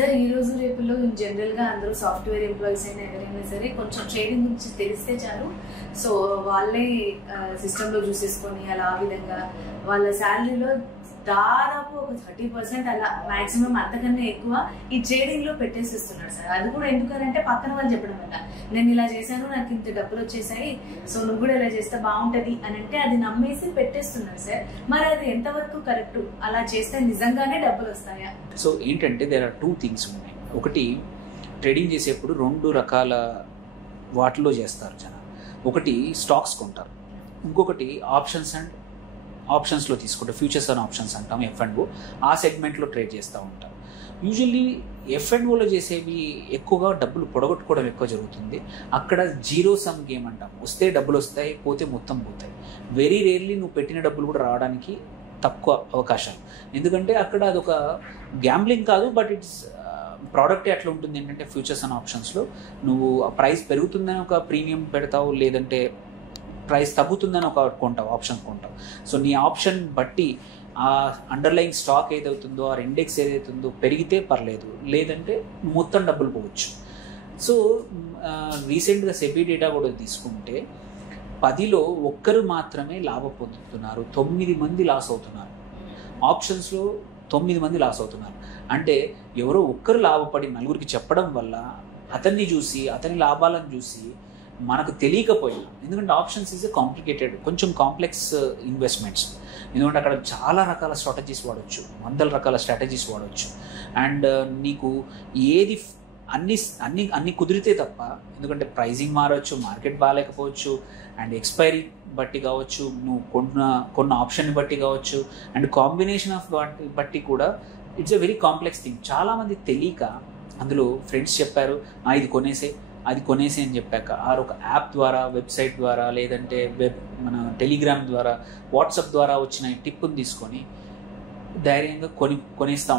Sir ఈ రోజు రేపులో general గా అందరూ సాఫ్ట్వేర్ ఎంప్లాయీస్ అయినా ఎవరైనా సరే కొంచెం ట్రేడింగ్ గురించి తెలిస్తే చాలు. సో వాళ్ళే సిస్టమ్ లో చూసేసుకొని అలా ఆ విధంగా వాళ్ళ శాలరీలో దాదాపు ఒక 30% అలా మాక్సిమం అంతకన్నా ఎక్కువ ఈ ట్రేడింగ్ లో పెట్టేసిస్తున్నారు సార్. అది కూడా ఎందుకనంటే పక్కన వాళ్ళు చెప్పడం వల్ల, నేను ఇలా చేశాను నాకు ఇంత డబ్బులు వచ్చేసాయి, సో నువ్వు కూడా ఇలా చేస్తే బాగుంటది అని అంటే అది నమ్మేసి పెట్టేస్తున్నారు సార్. మరి అది ఎంతవరకు కరెక్ట్? అలా చేస్తే నిజంగానే డబ్బులు వస్తాయా? సో ఏంటంటే దేర్ ఆర్ 2 things ఉన్నాయి. ఒకటి, ట్రేడింగ్ చేసేప్పుడు 2 రకాల వాటిలో చేస్తారు జనం. ఒకటి స్టాక్స్ కొంటారు, ఇంకొకటి ఆప్షన్స్లో తీసుకుంటారు. ఫ్యూచర్స్ అండ్ ఆప్షన్స్ అంటాం, F&O. ఆ సెగ్మెంట్లో ట్రేడ్ చేస్తూ ఉంటారు. యూజువల్లీ F&Oలో చేసేవి ఎక్కువగా డబ్బులు పొడగొట్టుకోవడం ఎక్కువ జరుగుతుంది. అక్కడ జీరో సమ్ గేమ్ అంటాం. వస్తే డబ్బులు వస్తాయి, పోతే మొత్తం పోతాయి. వెరీ రేర్లీ నువ్వు పెట్టిన డబ్బులు కూడా రావడానికి తక్కువ అవకాశాలు. ఎందుకంటే అక్కడ అదొక గ్యాంబ్లింగ్ కాదు, బట్ ఇట్స్ ప్రోడక్టే అట్లా ఉంటుంది. ఏంటంటే ఫ్యూచర్స్ అండ్ ఆప్షన్స్లో నువ్వు ఆ ప్రైస్ పెరుగుతుందని ఒక ప్రీమియం పెడతావు, లేదంటే ప్రైస్ తగ్గుతుందని ఒక కొంటావు, ఆప్షన్ కొంటావు. సో నీ ఆప్షన్ బట్టి ఆ అండర్లైన్ స్టాక్ ఏదవుతుందో, ఆ ఇండెక్స్ ఏదైతుందో పెరిగితే పర్లేదు, లేదంటే మొత్తం డబ్బులు పోవచ్చు. సో రీసెంట్గా సెబీ డేటా కూడా తీసుకుంటే 10లో 1 మాత్రమే లాభం పొందుతున్నారు, 9 మంది లాస్ అవుతున్నారు. ఆప్షన్స్లో 9 మంది లాస్ అవుతున్నారు. అంటే ఎవరో 1 లాభపడి 4కి చెప్పడం వల్ల అతన్ని చూసి, అతని లాభాలను చూసి మనకు తెలియకపోయినా, ఎందుకంటే ఆప్షన్స్ ఈజ్ కాంప్లికేటెడ్, కొంచెం కాంప్లెక్స్ ఇన్వెస్ట్మెంట్స్. ఎందుకంటే అక్కడ చాలా రకాల స్ట్రాటజీస్ వాడవచ్చు, 100 రకాల స్ట్రాటజీస్ వాడవచ్చు. అండ్ నీకు ఏది అన్ని కుదిరితే తప్ప, ఎందుకంటే ప్రైజింగ్ మారవచ్చు, మార్కెట్ బాగాలేకపోవచ్చు, అండ్ ఎక్స్పైరీ బట్టి కావచ్చు, నువ్వు కొన్న ఆప్షన్ బట్టి కావచ్చు, అండ్ కాంబినేషన్ ఆఫ్ వాటి బట్టి కూడా it's a very complex thing. చాలామంది తెలియక అందులో ఫ్రెండ్స్ చెప్పారు ఇది కొనేసే, అది కొనేసి అని చెప్పాక ఒక యాప్ ద్వారా, వెబ్సైట్ ద్వారా, లేదంటే మన టెలిగ్రామ్ ద్వారా, వాట్సాప్ ద్వారా వచ్చిన టిప్పుని తీసుకొని ధైర్యంగా కొనేస్తూ ఉంటారు.